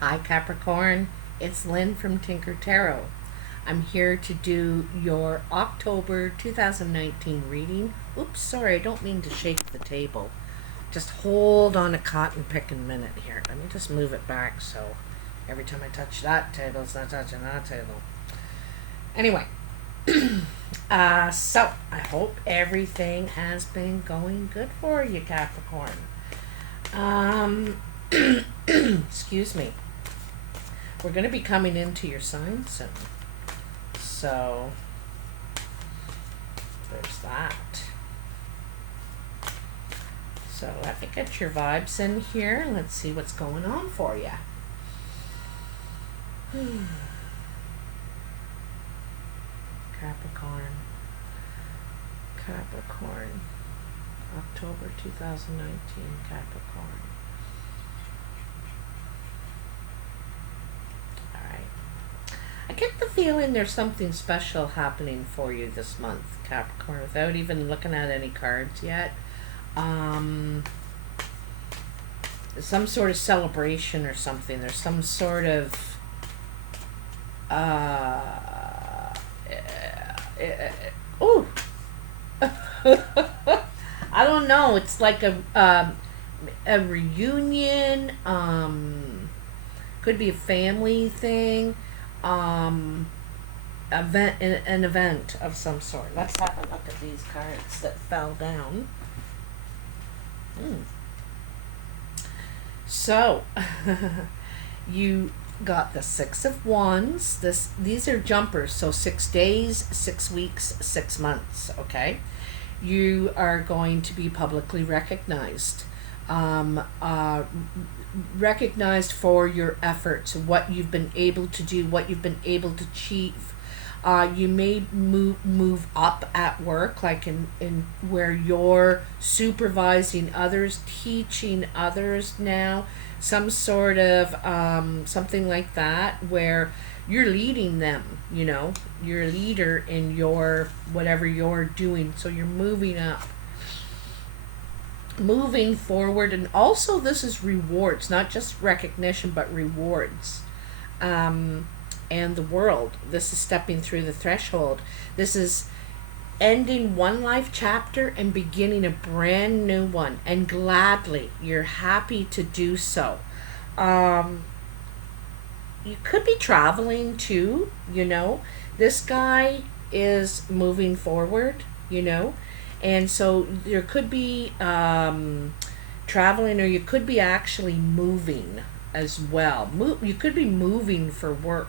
Hi Capricorn, it's Lynn from Tinker Tarot. I'm here to do your October 2019 reading. Oops, sorry, I don't mean to shake the table. Just hold on a cotton picking minute here. Let me just move it back so every time I touch that table, it's not touching that table. Anyway, so I hope everything has been going good for you, Capricorn. Um, excuse me. We're going to be coming into your sign soon. So, there's that. So, let me get your vibes in here. Let's see what's going on for you. Capricorn. Capricorn. October 2019, Capricorn. I get the feeling there's something special happening for you this month, Capricorn, without even looking at any cards yet. Some sort of celebration or something. There's some sort of oh I don't know. It's like a reunion. Could be a family thing. An event of some sort. Let's have a look at these cards that fell down. So you got the Six of Wands. These are jumpers, so 6 days, 6 weeks, 6 months. Okay, you are going to be publicly recognized. Recognized for your efforts, what you've been able to do, what you've been able to achieve. You may move up at work, like in where you're supervising others, teaching others now, some sort of something like that, where you're leading them. You're a leader in your whatever you're doing, so you're moving up, moving forward. And also this is rewards, not just recognition but rewards. And the world, this is stepping through the threshold. This is ending one life chapter and beginning a brand new one, and gladly you're happy to do so. You could be traveling too. This guy is moving forward, and so there could be traveling, or you could be actually moving as well. You could be moving for work.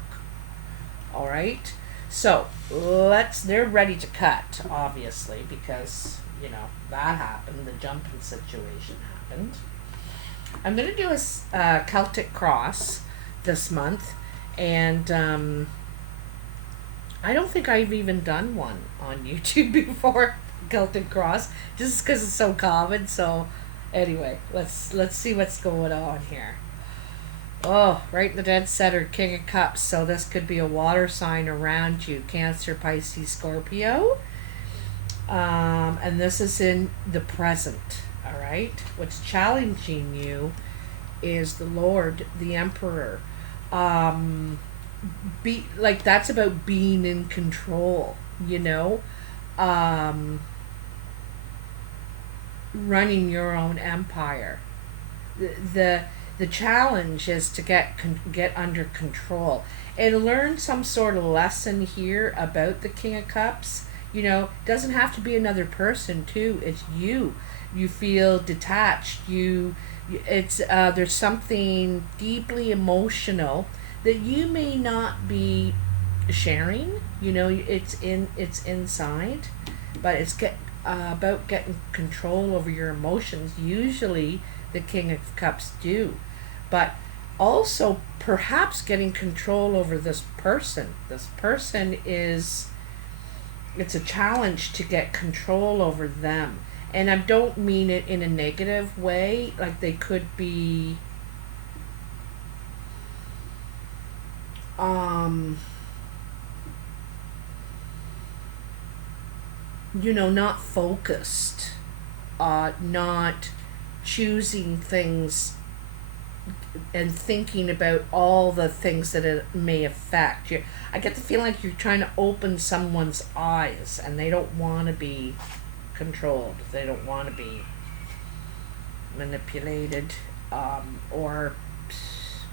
All right. So they're ready to cut, obviously, because that happened. The jumping situation happened. I'm going to do a Celtic cross this month, and I don't think I've even done one on YouTube before. Celtic cross, just because it's so common. So anyway, let's see what's going on here. Oh, right in the dead center, King of Cups. So this could be a water sign around you: Cancer, Pisces, Scorpio. And this is in the present. All right. What's challenging you is the Lord, the Emperor. That's about being in control. Running your own empire. The challenge is to get under control and learn some sort of lesson here about the King of Cups. Doesn't have to be another person too. It's you. You feel detached. It's there's something deeply emotional that you may not be sharing. It's inside, but it's about getting control over your emotions. Usually the King of Cups do, but also perhaps getting control over this person. This person it's a challenge to get control over them. And I don't mean it in a negative way. Like they could be not focused, not choosing things and thinking about all the things that it may affect. I get the feeling like you're trying to open someone's eyes, and they don't want to be controlled. They don't want to be manipulated, or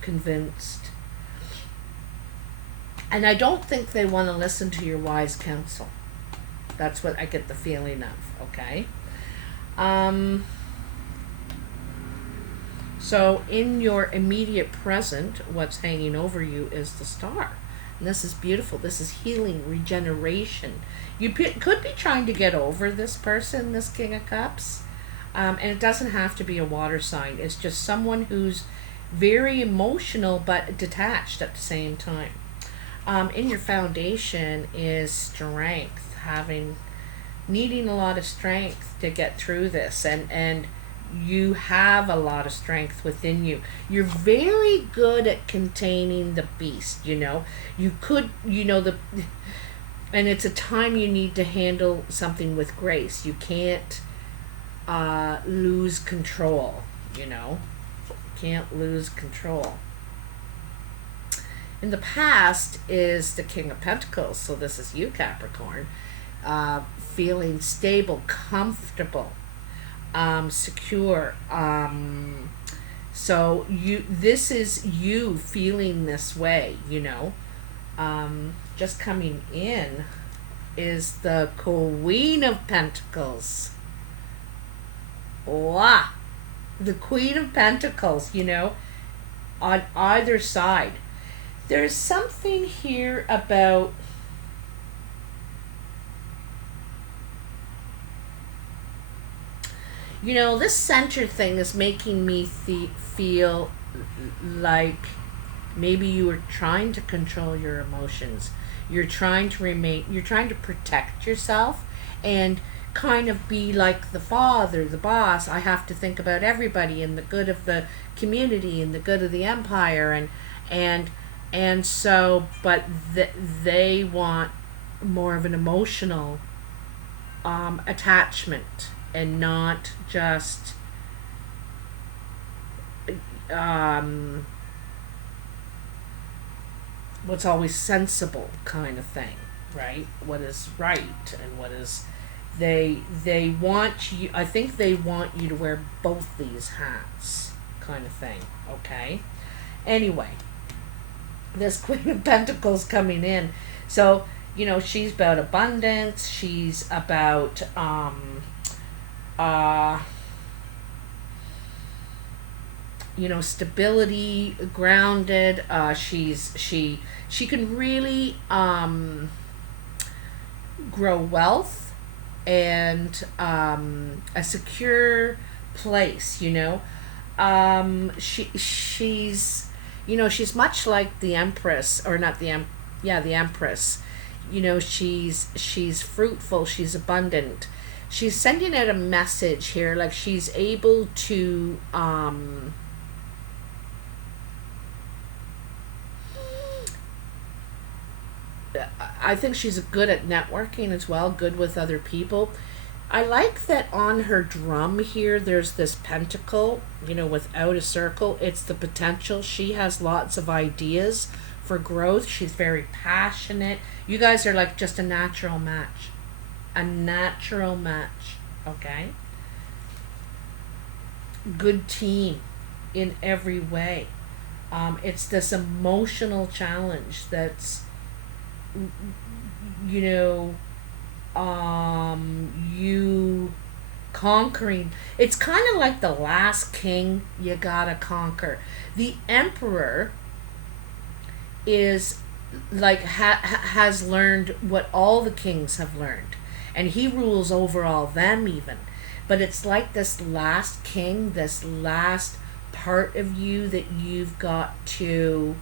convinced. And I don't think they want to listen to your wise counsel. That's what I get the feeling of, okay? So in your immediate present, what's hanging over you is the Star. And this is beautiful. This is healing, regeneration. You could be trying to get over this person, this King of Cups. And it doesn't have to be a water sign. It's just someone who's very emotional but detached at the same time. In your foundation is strength, needing a lot of strength to get through this, and you have a lot of strength within you. You're very good at containing the beast, You could, and it's a time you need to handle something with grace. You can't lose control, Can't lose control. In the past is the King of Pentacles, so this is you, Capricorn, feeling stable, comfortable, secure. So this is you feeling this way, Just coming in is the Queen of Pentacles. Wow. The Queen of Pentacles, on either side. There's something here about this center thing is making me feel like maybe you were trying to control your emotions. You're trying to protect yourself and kind of be like the father, the boss. I have to think about everybody and the good of the community and the good of the empire, and so, but they want more of an emotional attachment, and not just what's always sensible kind of thing, right? What is right and what is they want you. I think they want you to wear both these hats, kind of thing. Okay. Anyway, this Queen of Pentacles coming in, so she's about abundance. She's about stability, grounded. She can really grow wealth and a secure place. She's much like the Empress, or not the the Empress. She's fruitful. She's abundant. She's sending out a message here, like she's able to I think she's good at networking as well, good with other people. I like that on her drum here there's this pentacle, without a circle. It's the potential. She has lots of ideas for growth. She's very passionate. You guys are like just a natural match. A natural match, okay? Good team in every way. It's this emotional challenge that's, you conquering. It's kind of like the last king you gotta conquer. The Emperor is like has learned what all the kings have learned, and he rules over all them even. But it's like this last king, this last part of you that you've got to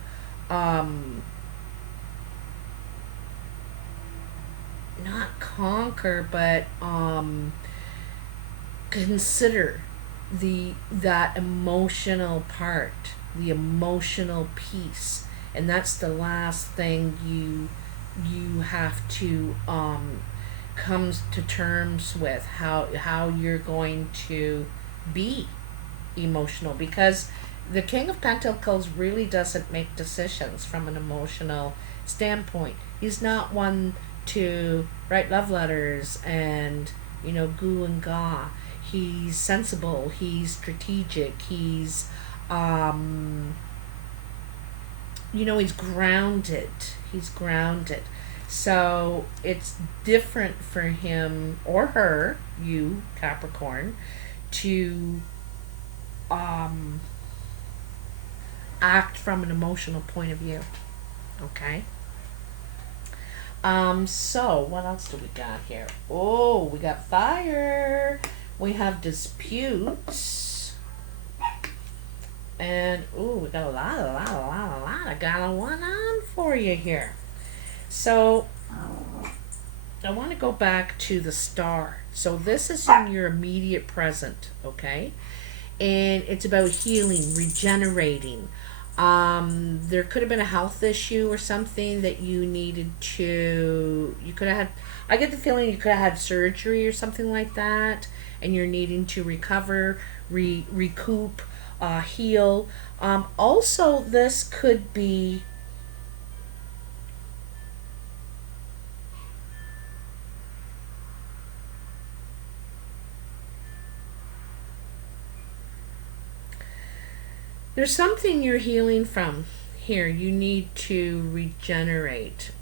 not conquer, but consider that emotional part, the emotional piece, and that's the last thing you have to come to terms with, how you're going to be emotional, because the King of Pentacles really doesn't make decisions from an emotional standpoint. He's not one to write love letters and, goo and gaw. He's sensible, he's strategic, um, he's grounded. He's grounded. So it's different for him or her, you, Capricorn, to act from an emotional point of view. Okay? So what else do we got here? Oh, we got fire. We have disputes. And we got a lot of going on for you here. So I want to go back to the star. So this is in your immediate present, okay? And it's about healing, regenerating. There could have been a health issue or something that you could have had, I get the feeling you could have had surgery or something like that, and you're needing to recover, recoup, heal. Also, this could be there's something you're healing from here. You need to regenerate.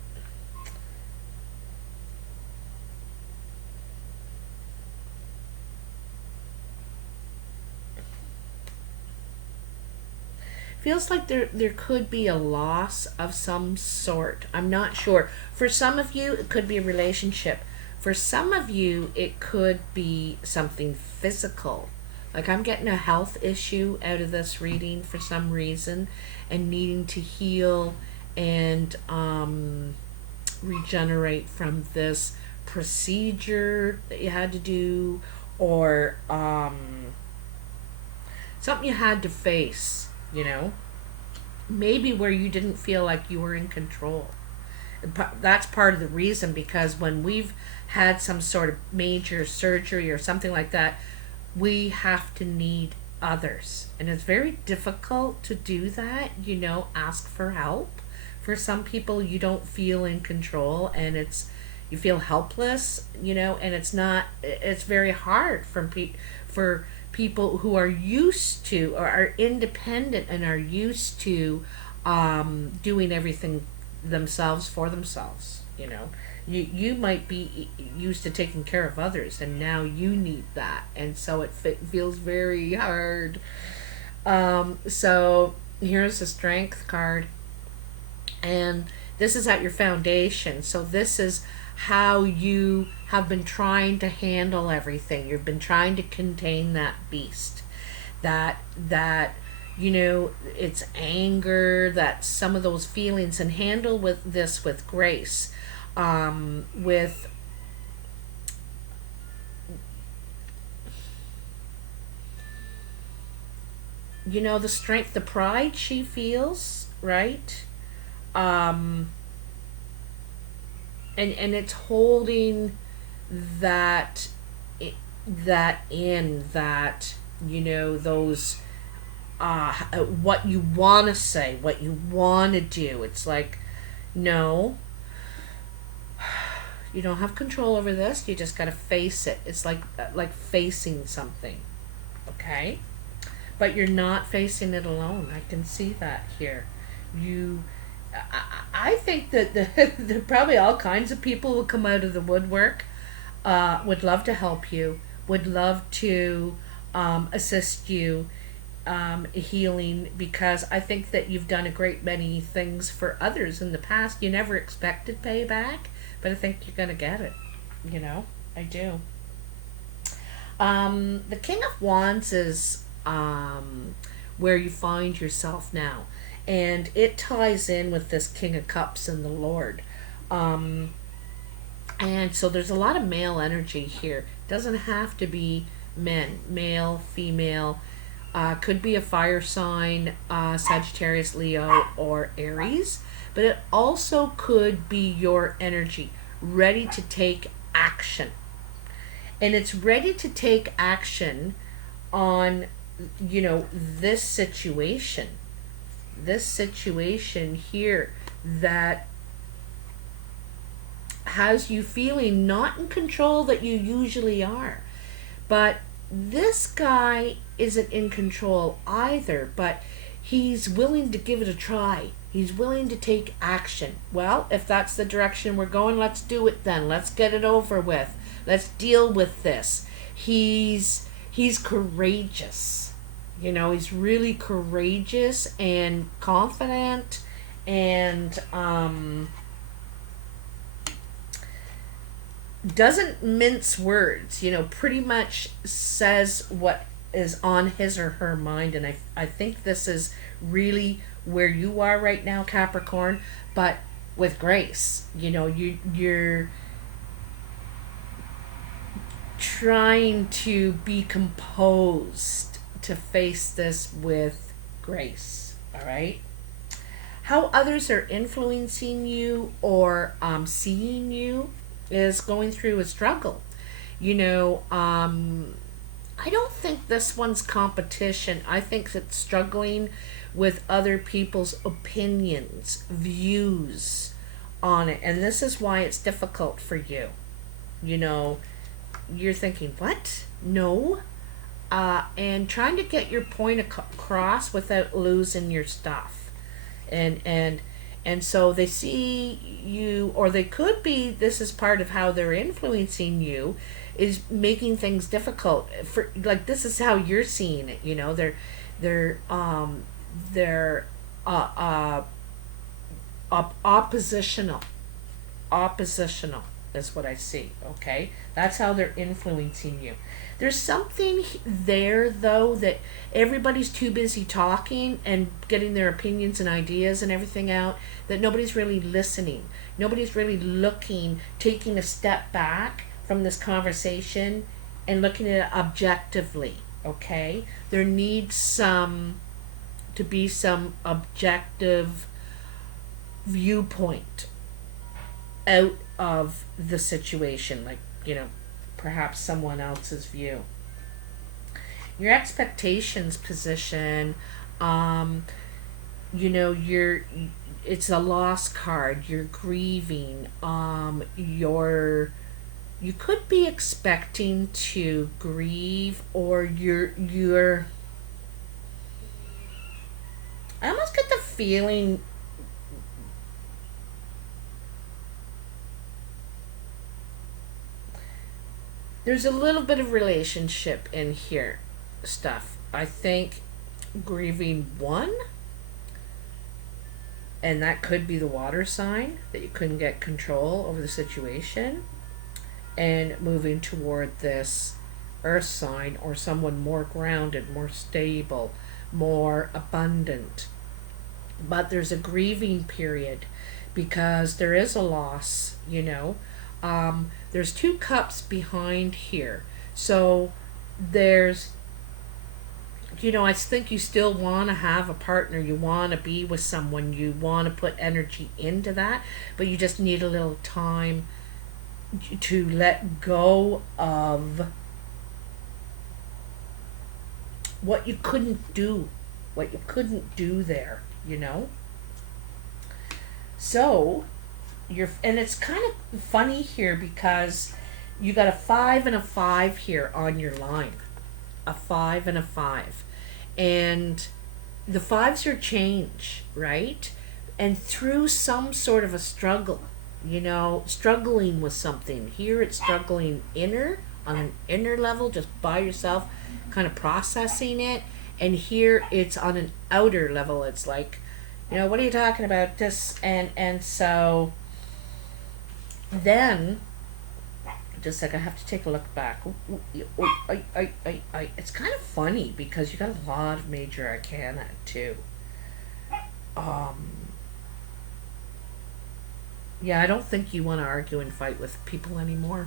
Feels like there could be a loss of some sort. I'm not sure. For some of you, it could be a relationship. For some of you, it could be something physical. Like I'm getting a health issue out of this reading for some reason and needing to heal and regenerate from this procedure that you had to do, or something you had to face, maybe where you didn't feel like you were in control. That's part of the reason, because when we've had some sort of major surgery or something like that, we have to need others, and it's very difficult to do that. Ask for help. For some people, you don't feel in control, and you feel helpless, and it's very hard for people who are used to, or are independent and are used to doing everything themselves for themselves. You might be used to taking care of others, and now you need that, and so it feels very hard. So here's the Strength card, and this is at your foundation. So this is how you have been trying to handle everything. You've been trying to contain that beast, that it's anger, that some of those feelings, and handle this with grace. With the strength, the pride she feels, right? And it's holding that those what you want to say, what you want to do. It's like, no, you don't have control over this. You just got to face it. It's like facing something, okay? But you're not facing it alone. I can see that here. I think that there probably all kinds of people will come out of the woodwork, would love to help you, would love to assist you healing, because I think that you've done a great many things for others in the past. You never expected payback, but I think you're going to get it. I do. The King of Wands is where you find yourself now. And it ties in with this King of Cups and the Lord. And so there's a lot of male energy here. Doesn't have to be men. Male, female. Could be a fire sign, Sagittarius, Leo, or Aries. But it also could be your energy, ready to take action. And it's ready to take action on you know, this situation here that has you feeling not in control that you usually are. But this guy isn't in control either, but he's willing to give it a try. He's willing to take action. Well, if that's the direction we're going, let's do it then. Let's get it over with. Let's deal with this. He's courageous. You know, he's really courageous and confident and doesn't mince words, you know, pretty much says what is on his or her mind. And I think this is really where you are right now, Capricorn, but with grace. You know, you're trying to be composed to face this with grace. All right. How others are influencing you or seeing you is going through a struggle. You know, I don't think this one's competition. I think it's struggling with other people's opinions, views on it. And this is why it's difficult for you. You know, you're thinking, what? No. And trying to get your point across without losing your stuff. And so they see you, or they could be, this is part of how they're influencing you, is making things difficult for, like, this is how you're seeing it. You know, they're oppositional is what I see. Okay, that's how they're influencing you. There's something there though that everybody's too busy talking and getting their opinions and ideas and everything out, that nobody's really listening. Nobody's really looking, taking a step back from this conversation and looking at it objectively. Okay, there needs to be some objective viewpoint out of the situation, like, you know, perhaps someone else's view. Your expectations position, you know, it's a loss card. You're grieving. You could be expecting to grieve, or you're I almost get the feeling there's a little bit of relationship in here stuff. I think grieving one, and that could be the water sign, that you couldn't get control over the situation, and moving toward this earth sign, or someone more grounded, more stable, more abundant. But there's a grieving period because there is a loss, you know. There's 2 cups behind here. So there's, you know, I think you still want to have a partner. You want to be with someone. You want to put energy into that. But you just need a little time to let go of what you couldn't do. What you couldn't do there, you know. So and it's kind of funny here because you got a 5 and a 5 here on your line. A 5 and a 5. And the 5s are change, right? And through some sort of a struggle, you know, struggling with something. Here it's struggling on an inner level, just by yourself, kind of processing it. And here it's on an outer level. It's like, you know, what are you talking about? This and so then, just like, I have to take a look back. It's kind of funny because you got a lot of major arcana too. Yeah, I don't think you want to argue and fight with people anymore.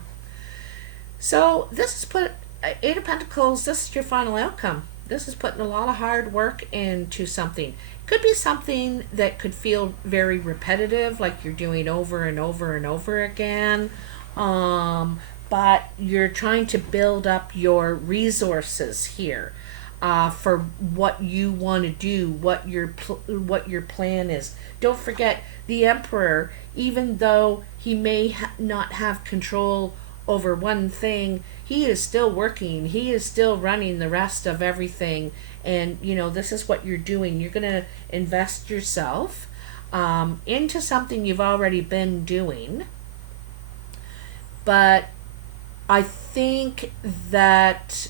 So this is put 8 of Pentacles. This is your final outcome. This is putting a lot of hard work into something. Could be something that could feel very repetitive, like you're doing over and over and over again. But you're trying to build up your resources here. for what you want to do, what your plan is. Don't forget the emperor, even though he may not have control over one thing, he is still working. He is still running the rest of everything. And this is what you're doing. You're going to invest yourself into something you've already been doing. But I think that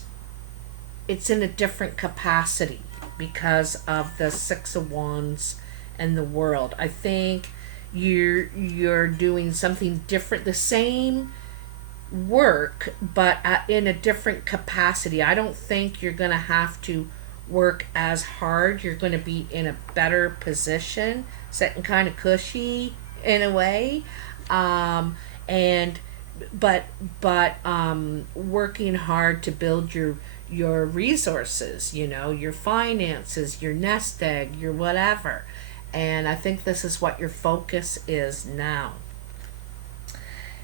it's in a different capacity because of the Six of Wands and the World. I think you're doing something different, the same work, but in a different capacity. I don't think you're going to have to work as hard. You're going to be in a better position, sitting kind of cushy in a way, and but working hard to build your resources, your finances, your nest egg, your whatever. And I think this is what your focus is now.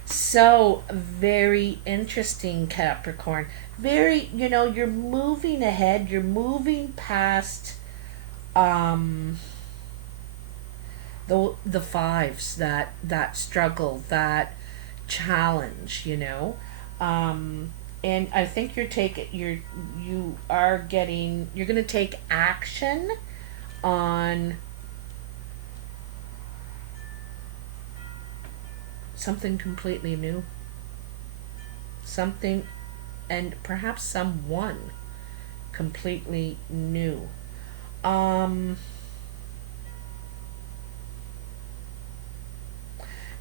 So very interesting, Capricorn. Very, you're moving ahead. You're moving past the fives, that struggle, that challenge, and I think you're going to take action on something completely new, something, and perhaps someone completely new.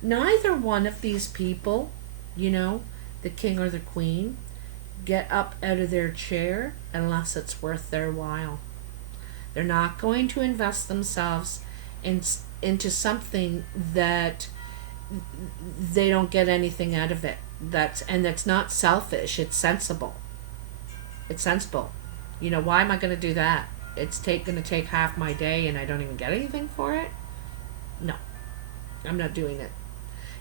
Neither one of these people, the king or the queen, get up out of their chair unless it's worth their while. They're not going to invest themselves into something that they don't get anything out of it. That's not selfish. It's sensible. It's sensible. Why am I going to do that? It's going to take half my day and I don't even get anything for it? No, I'm not doing it.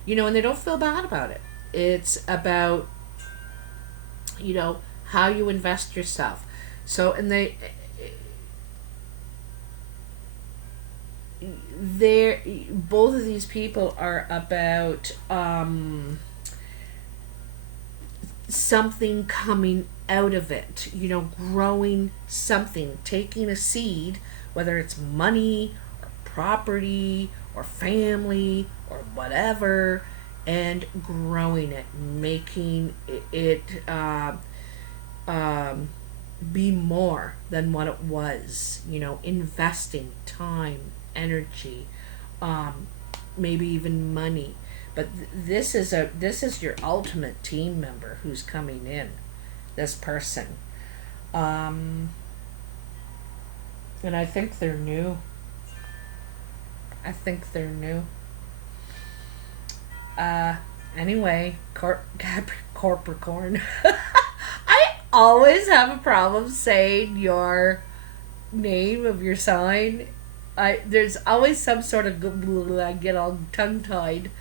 And they don't feel bad about it. It's about, how you invest yourself. So, and both of these people are about something coming out of it, growing something, taking a seed, whether it's money or property or family or whatever, and growing it, making it be more than what it was, investing time, energy, maybe even money. But this is your ultimate team member who's coming in, this person, and I think they're new. Anyway, Capricorn. I always have a problem saying your name of your sign. There's always some sort of I get all tongue tied.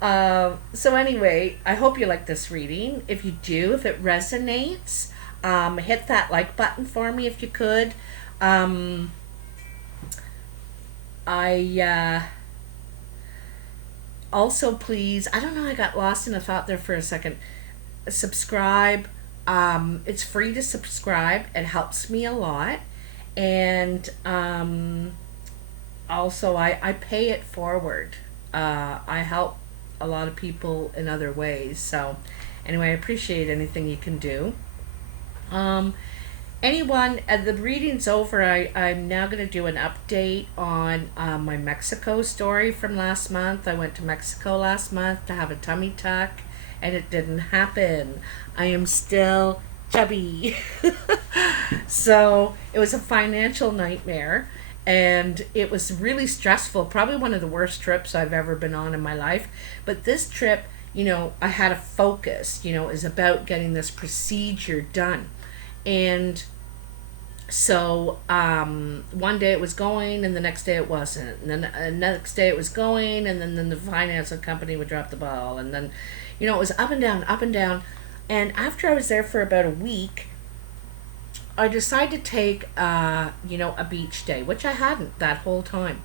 So anyway, I hope you like this reading. If you do, if it resonates, hit that like button for me if you could. Also, please, I don't know, I got lost in a thought there for a second. Subscribe. It's free to subscribe. It helps me a lot. And also, I pay it forward. I help a lot of people in other ways. So, anyway, I appreciate anything you can do. Anyone, the reading's over. I'm now going to do an update on my Mexico story from last month. I went to Mexico last month to have a tummy tuck, and it didn't happen. I am still chubby. So it was a financial nightmare, and it was really stressful. Probably one of the worst trips I've ever been on in my life. But this trip, I had a focus, is about getting this procedure done. And so one day it was going and the next day it wasn't, and then the next day it was going, and then the finance company would drop the ball, and then it was up and down. And after I was there for about a week, I decided to take, a beach day, which I hadn't that whole time.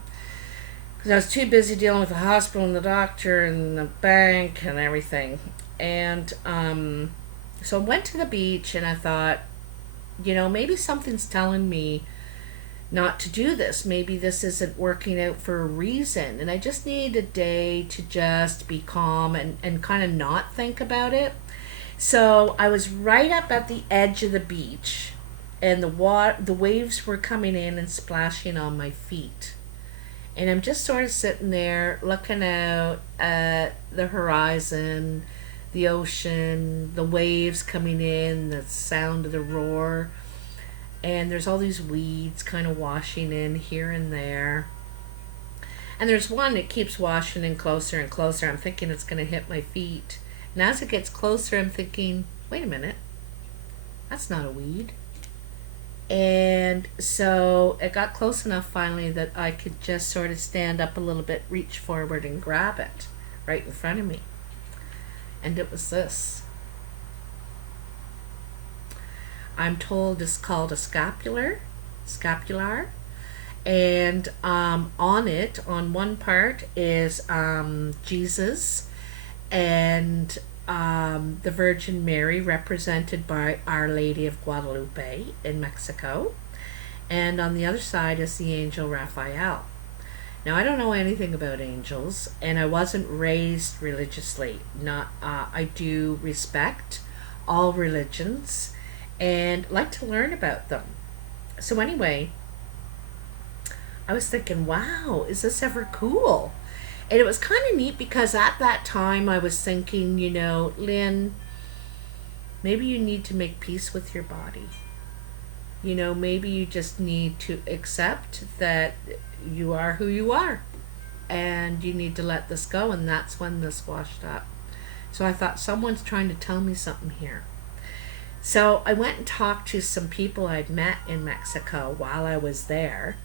Because I was too busy dealing with the hospital and the doctor and the bank and everything. And so I went to the beach and I thought, maybe something's telling me not to do this. Maybe this isn't working out for a reason. And I just need a day to just be calm and kind of not think about it. So I was right up at the edge of the beach, and the waves were coming in and splashing on my feet. And I'm just sort of sitting there looking out at the horizon, the ocean, the waves coming in, the sound of the roar. And there's all these weeds kind of washing in here and there. And there's one that keeps washing in closer and closer. I'm thinking it's going to hit my feet. And as it gets closer, I'm thinking, wait a minute, that's not a weed. And so it got close enough finally that I could just sort of stand up a little bit, reach forward and grab it right in front of me. And it was this. I'm told it's called a scapular, and on it, on one part is Jesus and the Virgin Mary, represented by Our Lady of Guadalupe in Mexico, and on the other side is the angel Raphael. Now, I don't know anything about angels, and I wasn't raised religiously. I do respect all religions and like to learn about them. So anyway, I was thinking, wow, is this ever cool? And it was kind of neat because at that time I was thinking, Lynn, maybe you need to make peace with your body. Maybe you just need to accept that you are who you are, and you need to let this go. And that's when this washed up. So I thought, someone's trying to tell me something here. So I went and talked to some people I'd met in Mexico while I was there.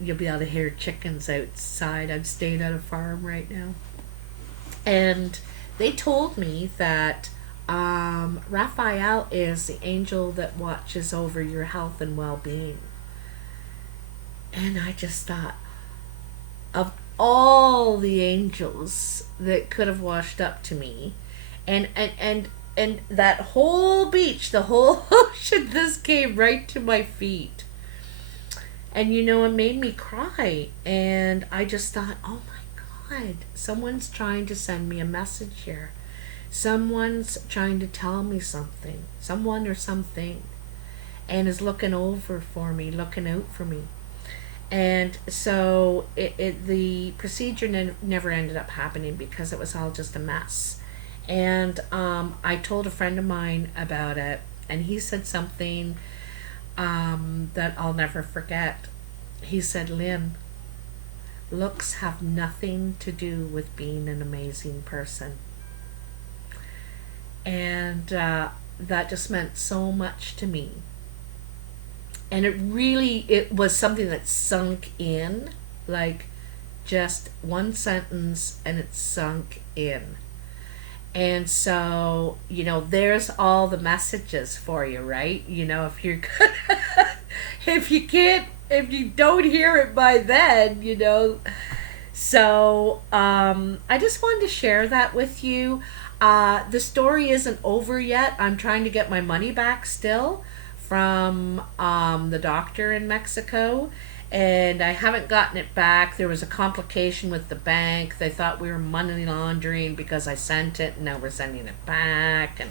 You'll be able to hear chickens outside. I'm staying at a farm right now. And they told me that Raphael is the angel that watches over your health and well-being. And I just thought, of all the angels that could have washed up to me, and that whole beach, the whole ocean, this came right to my feet. And it made me cry. And I just thought, oh my God, someone's trying to send me a message here. Someone's trying to tell me something. Someone or something. And is looking over for me, looking out for me. And so the procedure never ended up happening because it was all just a mess. And I told a friend of mine about it, and he said something that I'll never forget. He said, Lynn, looks have nothing to do with being an amazing person. And that just meant so much to me. And it was something that sunk in, like just one sentence, and it sunk in. And so, there's all the messages for you, right? If you're if you don't hear it by then, So, I just wanted to share that with you. The story isn't over yet. I'm trying to get my money back still from the doctor in Mexico. And I haven't gotten it back. There was a complication with the bank. They thought we were money laundering because I sent it, and now we're sending it back. And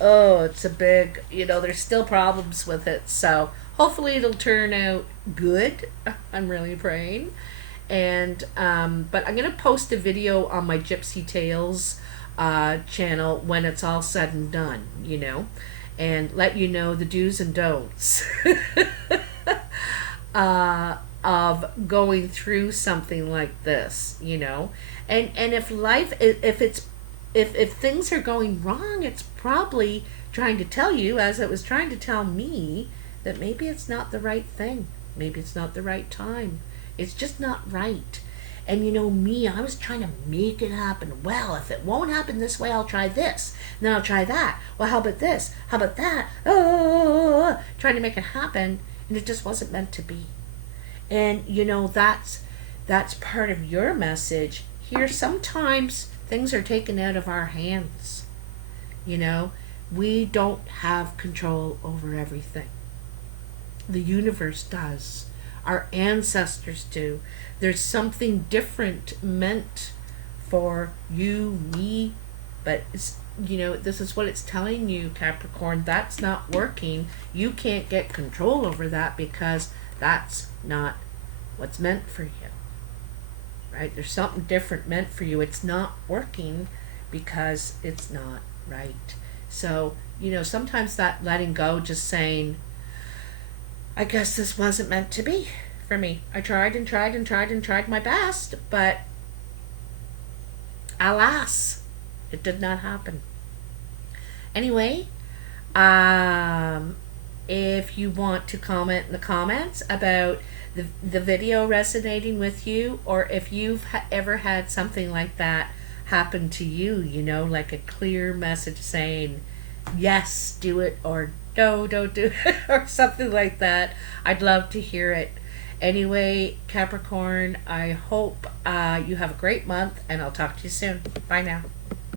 it's a big, there's still problems with it. So hopefully it'll turn out good. I'm really praying. And but I'm gonna post a video on my Gypsy Tales channel when it's all said and done, and let you know the do's and don'ts. Of going through something like this, and if life, if things are going wrong, it's probably trying to tell you, as it was trying to tell me, that maybe it's not the right thing, maybe it's not the right time, it's just not right. And you know me, I was trying to make it happen. Well, if it won't happen this way, I'll try this. And then I'll try that. Well, how about this? How about that? Oh, trying to make it happen, and it just wasn't meant to be. And you know, that's part of your message here. Sometimes things are taken out of our hands. You know, we don't have control over everything. The universe does. Our ancestors do. There's something different meant for you, me, but it's, you know, this is what it's telling you, Capricorn. That's not working. You can't get control over that because that's not what's meant for you. Right? There's something different meant for you. It's not working because it's not right. So, you know, sometimes that letting go, just saying, I guess this wasn't meant to be for me. I tried and tried and tried and tried my best, but alas, it did not happen. Anyway, if you want to comment in the comments about the video resonating with you, or if you've ever had something like that happen to you, you know, like a clear message saying, yes, do it, or no, don't do it, or something like that. I'd love to hear it. Anyway, Capricorn, I hope you have a great month, and I'll talk to you soon. Bye now.